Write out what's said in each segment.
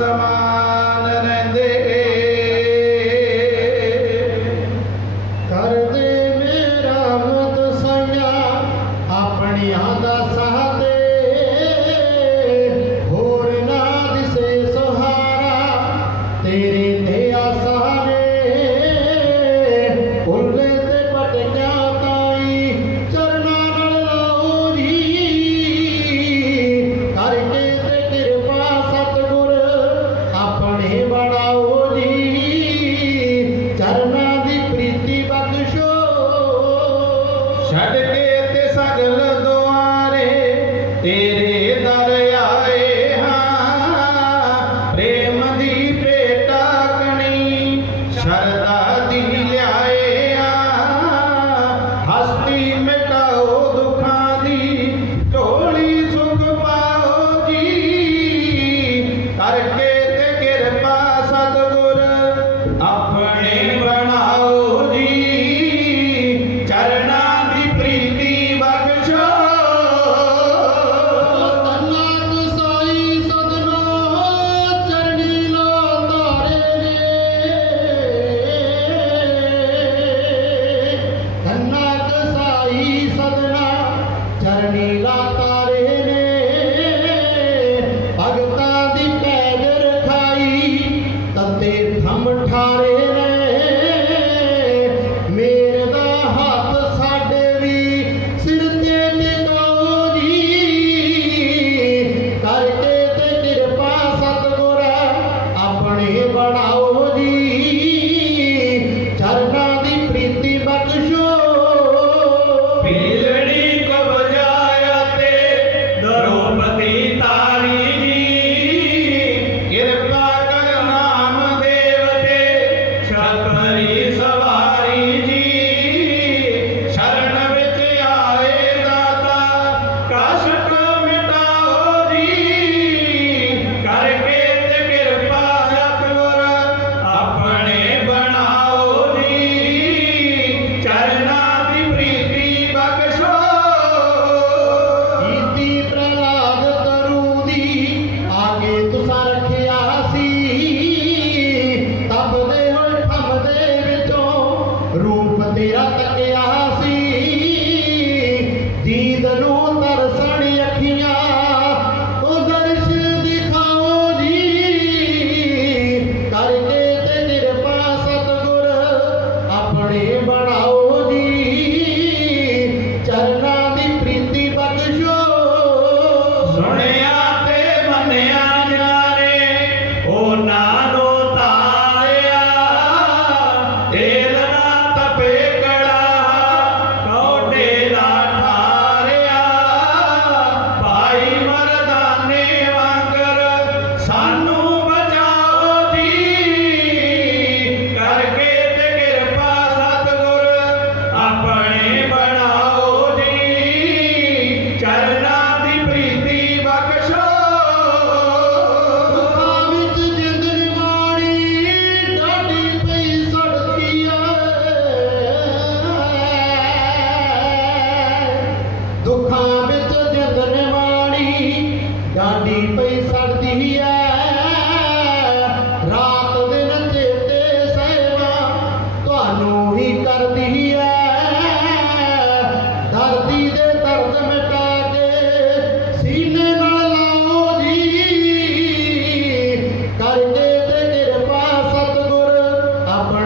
様。ਛੱਡ ਕੇ ਤੇ ਸਗਲ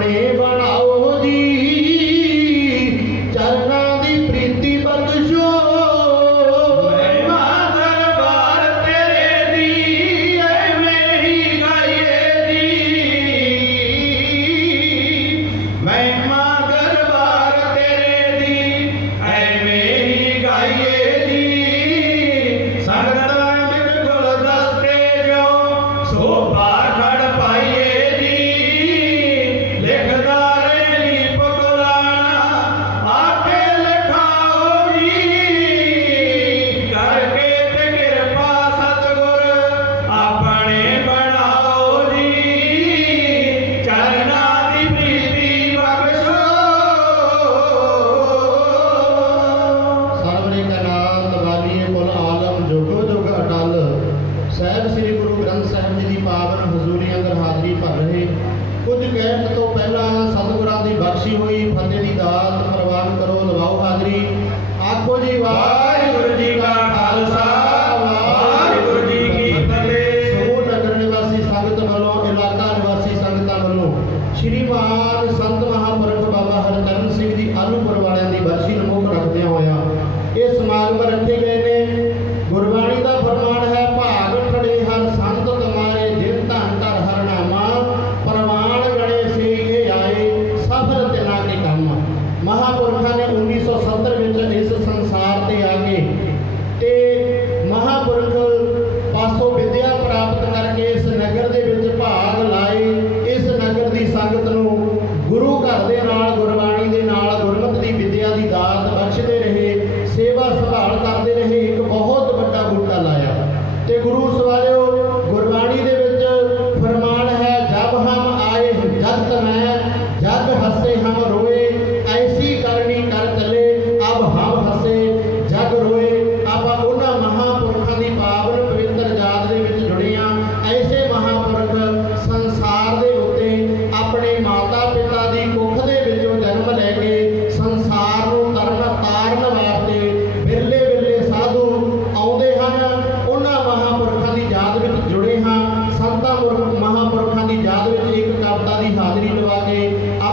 Amén. ਪਾਵਨ ਹਜ਼ੂਰੀ ਅੰਦਰ ਹਾਜ਼ਰੀ ਭਰ ਰਹੇ। ਕੁਝ ਕਹਿਣ ਤੋਂ ਪਹਿਲਾਂ ਸਤਿਗੁਰਾਂ ਦੀ ਬਖਸ਼ੀ ਹੋਈ, ਫਤਿਹ ਦੀ ਦਾਤ ਪ੍ਰਵਾਨ ਕਰੋ, ਲਵਾਓ ਹਾਜ਼ਰੀ। ਆਖੋ ਜੀ, ਵਾਹਿਗੁਰੂ ਜੀ ਕਾ ਖਾਲਸਾ, ਵਾਹਿਗੁਰੂ ਜੀ ਕੀ ਫਤਿਹ। ਨਗਰ ਨਿਵਾਸੀ ਸੰਗਤ ਵੱਲੋਂ, ਇਲਾਕਾ ਨਿਵਾਸੀ ਸੰਗਤਾਂ ਵੱਲੋਂ ਸ਼੍ਰੀਮਾਨ ਸੰਤ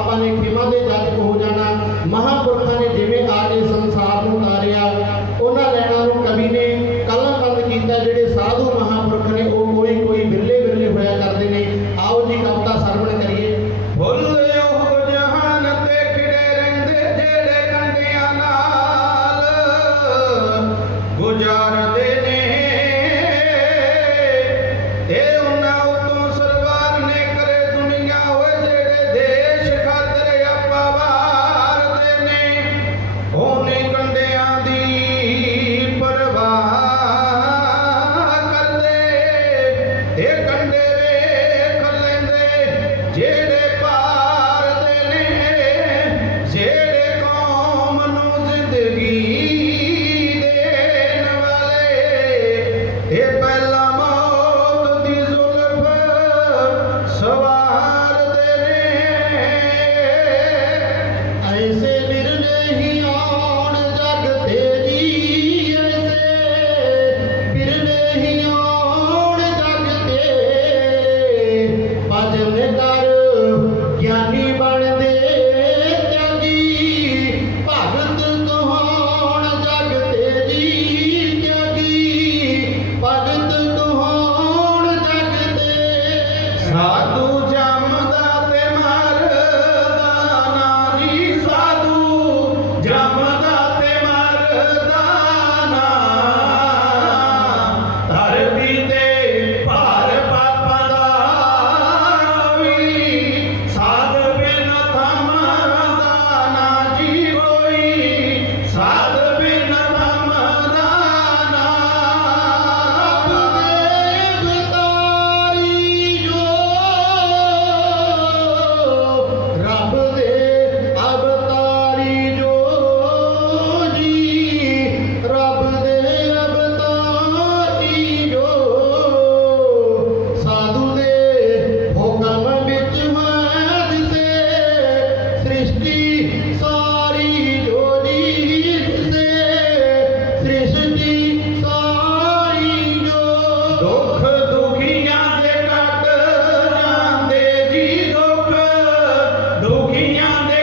આપણને Bourguignon